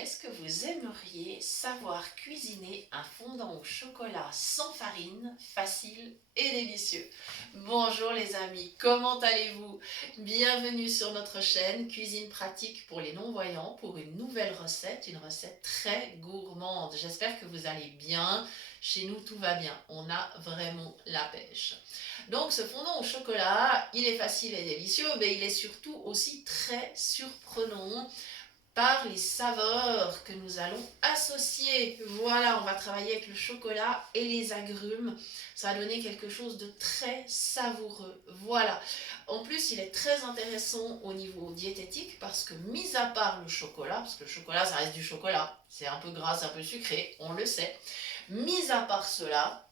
Est-ce que vous aimeriez savoir cuisiner un fondant au chocolat sans farine, facile et délicieux? Bonjour les amis, comment allez-vous? Bienvenue sur notre chaîne Cuisine pratique pour les non-voyants pour une nouvelle recette, une recette très gourmande. J'espère que vous allez bien. Chez nous, tout va bien. On a vraiment la pêche. Donc ce fondant au chocolat, il est facile et délicieux, mais il est surtout aussi très surprenant par les saveurs que nous allons associer. Voilà, on va travailler avec le chocolat et les agrumes. Ça va donner quelque chose de très savoureux. Voilà. En plus, il est très intéressant au niveau diététique parce que, mis à part le chocolat, parce que le chocolat, ça reste du chocolat, c'est un peu gras, un peu sucré, on le sait. Mis à part cela,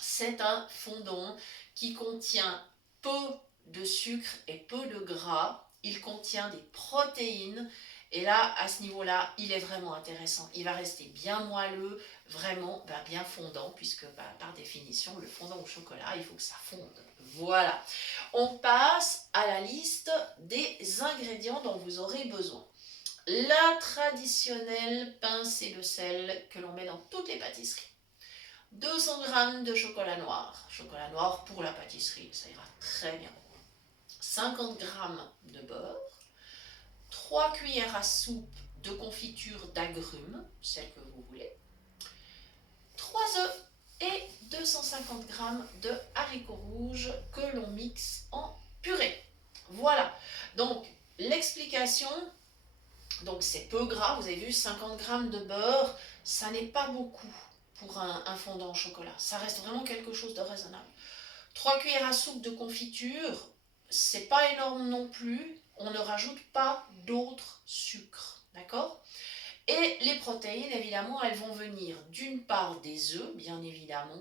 c'est un fondant qui contient peu de sucre et peu de gras. Il contient des protéines. Et là, à ce niveau-là, il est vraiment intéressant. Il va rester bien moelleux, vraiment bien fondant, puisque par définition, le fondant au chocolat, il faut que ça fonde. Voilà. On passe à la liste des ingrédients dont vous aurez besoin. La traditionnelle pincée de sel que l'on met dans toutes les pâtisseries. 200 g de chocolat noir pour la pâtisserie, ça ira très bien. 50 g de beurre, 3 cuillères à soupe de confiture d'agrumes, celle que vous voulez, 3 œufs et 250 g de haricots rouges que l'on mixe en purée. Voilà, donc l'explication, donc c'est peu gras, vous avez vu, 50 g de beurre, ça n'est pas beaucoup pour un fondant au chocolat. Ça reste vraiment quelque chose de raisonnable. 3 cuillères à soupe de confiture, c'est pas énorme non plus. On ne rajoute pas d'autres sucres, d'accord? Et les protéines, évidemment, elles vont venir d'une part des œufs, bien évidemment,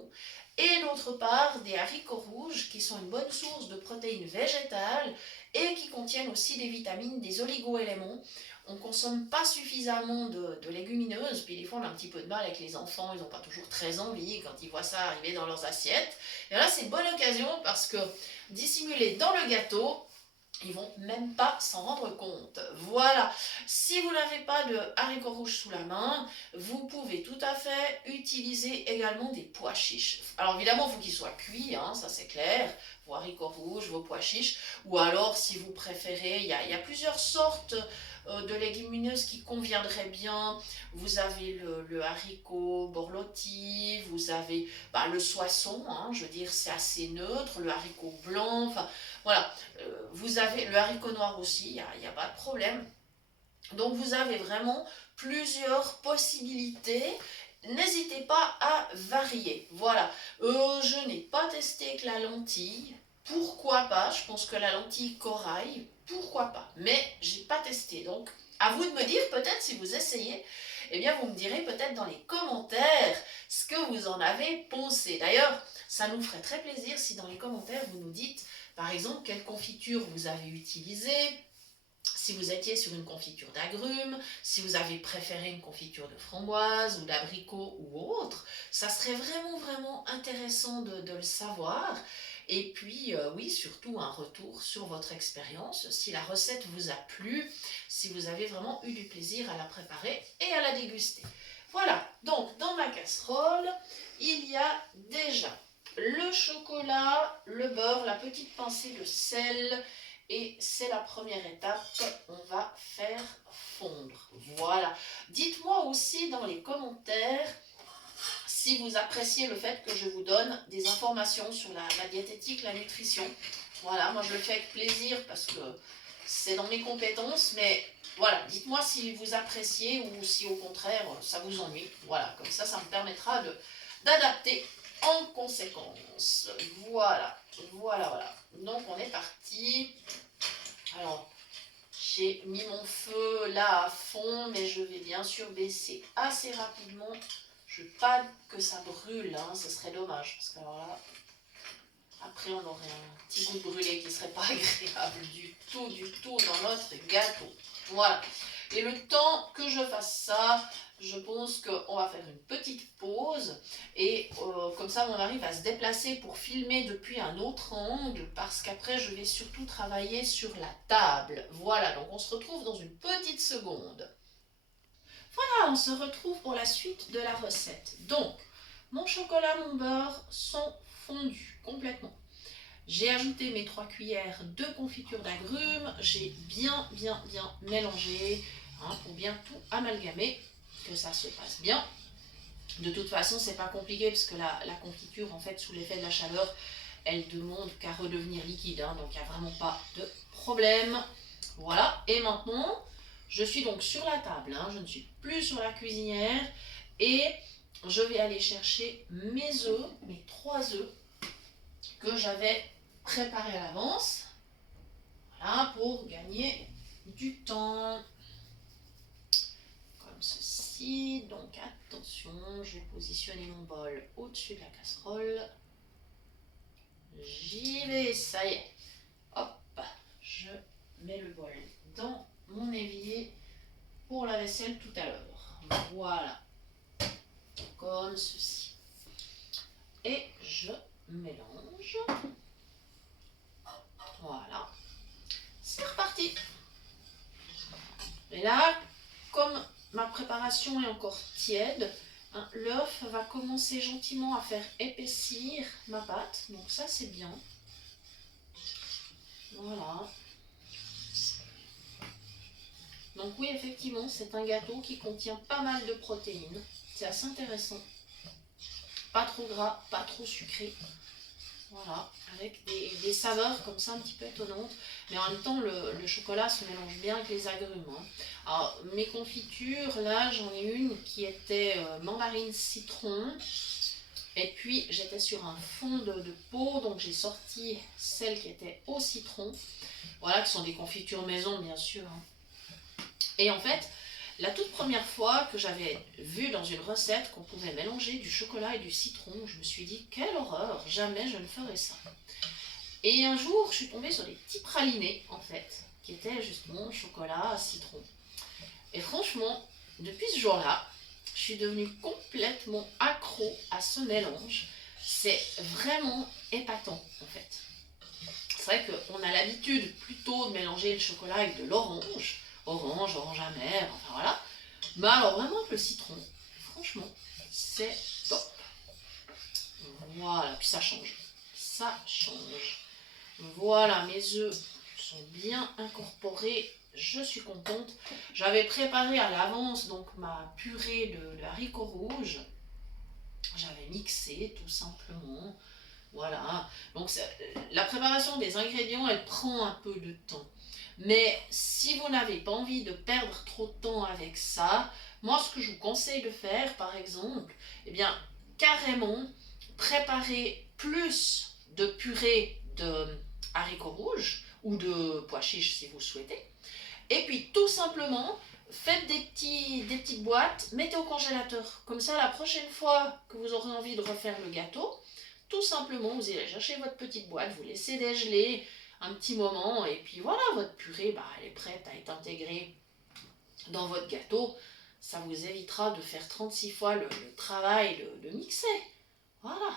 et d'autre part des haricots rouges, qui sont une bonne source de protéines végétales et qui contiennent aussi des vitamines, des oligo-éléments. On ne consomme pas suffisamment de légumineuses, puis des fois on a un petit peu de mal avec les enfants, ils n'ont pas toujours très envie quand ils voient ça arriver dans leurs assiettes. Et là, c'est une bonne occasion parce que dissimulé dans le gâteau, ils vont même pas s'en rendre compte. Voilà. Si vous n'avez pas de haricots rouges sous la main, vous pouvez tout à fait utiliser également des pois chiches. Alors évidemment, il faut qu'ils soient cuits, hein, ça c'est clair. Vos haricots rouges, vos pois chiches. Ou alors, si vous préférez, il y a plusieurs sortes de légumineuses qui conviendraient bien. Vous avez le haricot borlotti, vous avez le soissons, hein, je veux dire, c'est assez neutre, le haricot blanc, enfin voilà. Vous avez le haricot noir aussi, il n'y a pas de problème. Donc vous avez vraiment plusieurs possibilités. N'hésitez pas à varier. Voilà. Je n'ai pas testé avec la lentille. Pourquoi pas? Je pense que la lentille corail, pourquoi pas? Mais j'ai pas testé. Donc, à vous de me dire peut-être si vous essayez. Eh bien, vous me direz peut-être dans les commentaires ce que vous en avez pensé. D'ailleurs, ça nous ferait très plaisir si dans les commentaires vous nous dites, par exemple, quelle confiture vous avez utilisée, si vous étiez sur une confiture d'agrumes, si vous avez préféré une confiture de framboise ou d'abricot ou autre, ça serait vraiment intéressant de le savoir. Et puis, oui, surtout un retour sur votre expérience, si la recette vous a plu, si vous avez vraiment eu du plaisir à la préparer et à la déguster. Voilà, donc dans ma casserole, il y a déjà le chocolat, le beurre, la petite pincée de sel, et c'est la première étape, on va faire fondre. Voilà. Dites-moi aussi dans les commentaires si vous appréciez le fait que je vous donne des informations sur la diététique, la nutrition. Voilà, moi je le fais avec plaisir parce que c'est dans mes compétences, mais voilà, dites-moi si vous appréciez ou si au contraire ça vous ennuie. Voilà, comme ça me permettra d'adapter en conséquence. Voilà. Donc on est parti. Alors, j'ai mis mon feu là à fond, mais je vais bien sûr baisser assez rapidement. Je veux pas que ça brûle, hein, ce serait dommage. Parce que alors là, après on aurait un petit goût de brûlé qui serait pas agréable du tout dans notre gâteau. Voilà. Et le temps que je fasse ça, je pense qu'on va faire une petite pause et comme ça mon mari va se déplacer pour filmer depuis un autre angle parce qu'après je vais surtout travailler sur la table. Voilà, donc on se retrouve dans une petite seconde. Voilà, on se retrouve pour la suite de la recette. Donc, mon chocolat, mon beurre sont fondus complètement. J'ai ajouté mes 3 cuillères de confiture d'agrumes. J'ai bien mélangé pour bien tout amalgamer, que ça se passe bien. De toute façon, c'est pas compliqué parce que la confiture, en fait, sous l'effet de la chaleur, elle demande qu'à redevenir liquide. Donc, il n'y a vraiment pas de problème. Voilà. Et maintenant, je suis donc sur la table. Je ne suis plus sur la cuisinière. Et je vais aller chercher mes œufs, mes 3 œufs que j'avais préparés à l'avance. Voilà, pour gagner du temps. Comme ceci. Donc attention, je vais positionner mon bol au-dessus de la casserole. J'y vais, ça y est. Hop, je mets le bol dans mon évier pour la vaisselle tout à l'heure. Voilà, comme ceci. Et je mélange. Voilà, c'est reparti. Et là, comme ma préparation est encore tiède, l'œuf va commencer gentiment à faire épaissir ma pâte. Donc ça, c'est bien. Voilà. Donc oui, effectivement, c'est un gâteau qui contient pas mal de protéines. C'est assez intéressant. Pas trop gras, pas trop sucré. Voilà, avec des saveurs comme ça un petit peu étonnantes. Mais en même temps, le chocolat se mélange bien avec les agrumes. Alors, mes confitures, là, j'en ai une qui était mandarine citron. Et puis, j'étais sur un fond de pot, donc j'ai sorti celle qui était au citron. Voilà, qui sont des confitures maison, bien sûr. Et en fait, la toute première fois que j'avais vu dans une recette qu'on pouvait mélanger du chocolat et du citron, je me suis dit, quelle horreur, jamais je ne ferais ça. Et un jour, je suis tombée sur des petits pralinés, en fait, qui étaient justement chocolat, citron. Et franchement, depuis ce jour-là, je suis devenue complètement accro à ce mélange. C'est vraiment épatant, en fait. C'est vrai qu'on a l'habitude plutôt de mélanger le chocolat avec de l'orange, orange amer, enfin voilà. Mais alors vraiment le citron, franchement, c'est top. Voilà, puis ça change. Ça change. Voilà, mes œufs sont bien incorporés. Je suis contente. J'avais préparé à l'avance donc ma purée de haricots rouges. J'avais mixé tout simplement. Voilà. Donc la préparation des ingrédients, elle prend un peu de temps. Mais si vous n'avez pas envie de perdre trop de temps avec ça, moi ce que je vous conseille de faire par exemple, eh bien carrément préparer plus de purée de haricots rouges ou de pois chiches si vous souhaitez. Et puis tout simplement, faites des petites boîtes, mettez au congélateur. Comme ça, la prochaine fois que vous aurez envie de refaire le gâteau, tout simplement, vous irez chercher votre petite boîte, vous laissez dégeler un petit moment, et puis voilà, votre purée, elle est prête à être intégrée dans votre gâteau. Ça vous évitera de faire 36 fois le travail de mixer. Voilà,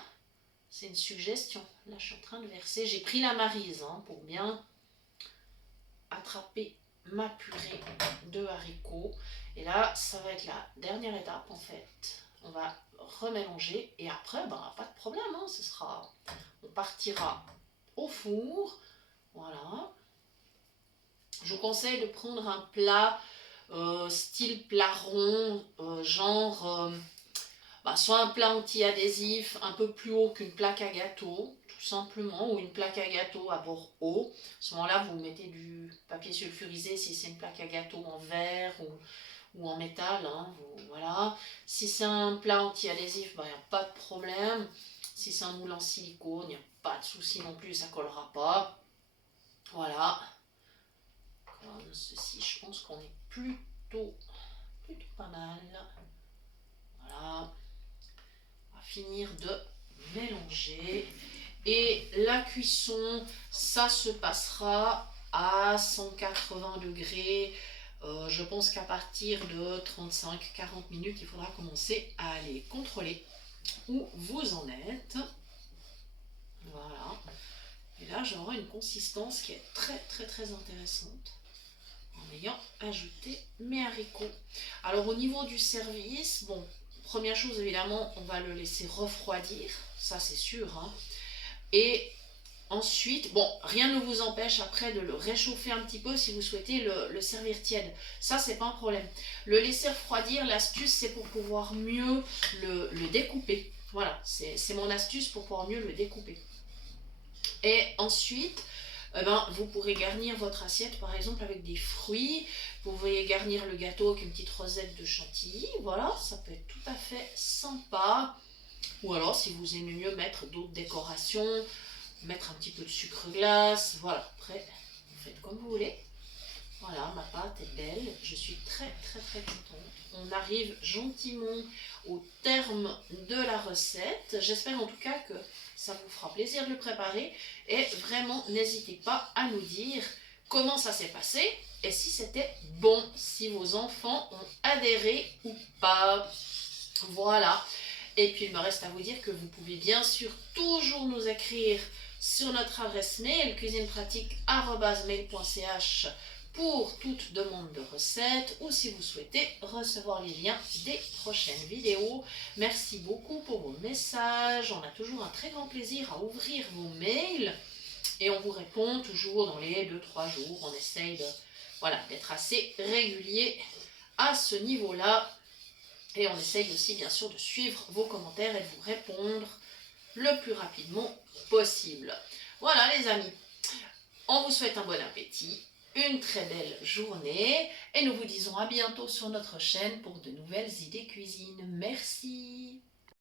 c'est une suggestion. Là, je suis en train de verser. J'ai pris la maryse pour bien attraper ma purée de haricots. Et là, ça va être la dernière étape en fait. On va remélanger et après, pas de problème. On partira au four. Voilà. Je vous conseille de prendre un plat style plat rond, soit un plat anti-adhésif un peu plus haut qu'une plaque à gâteau, tout simplement, ou une plaque à gâteau à bord haut. À ce moment-là, vous mettez du papier sulfurisé si c'est une plaque à gâteau en verre ou en métal. Voilà. Si c'est un plat anti-adhésif, il n'y a pas de problème. Si c'est un moule en silicone, il n'y a pas de souci non plus, ça ne collera pas. Voilà. Comme ceci, je pense qu'on est plutôt pas mal. Voilà. On va finir de mélanger. Et la cuisson, ça se passera à 180 degrés. Je pense qu'à partir de 35-40 minutes, il faudra commencer à aller contrôler où vous en êtes. Voilà. Et là, j'aurai une consistance qui est très intéressante. en ayant ajouté mes haricots. Alors au niveau du service, bon, première chose évidemment, on va le laisser refroidir, ça c'est sûr, hein. Et ensuite, bon, rien ne vous empêche après de le réchauffer un petit peu si vous souhaitez le servir tiède. Ça, c'est pas un problème. Le laisser refroidir, l'astuce, c'est pour pouvoir mieux le découper. Voilà, c'est mon astuce pour pouvoir mieux le découper. Et ensuite, eh ben, vous pourrez garnir votre assiette par exemple avec des fruits. Vous pouvez garnir le gâteau avec une petite rosette de chantilly. Voilà, ça peut être tout à fait sympa. Ou alors, si vous aimez mieux mettre d'autres décorations, mettre un petit peu de sucre glace, voilà, après vous faites comme vous voulez. Voilà, ma pâte est belle, je suis très contente. On arrive gentiment au terme de la recette. J'espère en tout cas que ça vous fera plaisir de le préparer et vraiment n'hésitez pas à nous dire comment ça s'est passé et si c'était bon, si vos enfants ont adhéré ou pas. Voilà. Et puis il me reste à vous dire que vous pouvez bien sûr toujours nous écrire sur notre adresse mail cuisinepratique@mail.ch pour toute demande de recette ou si vous souhaitez recevoir les liens des prochaines vidéos. Merci beaucoup pour vos messages. On a toujours un très grand plaisir à ouvrir vos mails et on vous répond toujours dans les 2-3 jours. On essaye d'être assez régulier à ce niveau-là. Et on essaye aussi bien sûr de suivre vos commentaires et de vous répondre le plus rapidement possible. Voilà les amis, on vous souhaite un bon appétit, une très belle journée et nous vous disons à bientôt sur notre chaîne pour de nouvelles idées cuisine. Merci.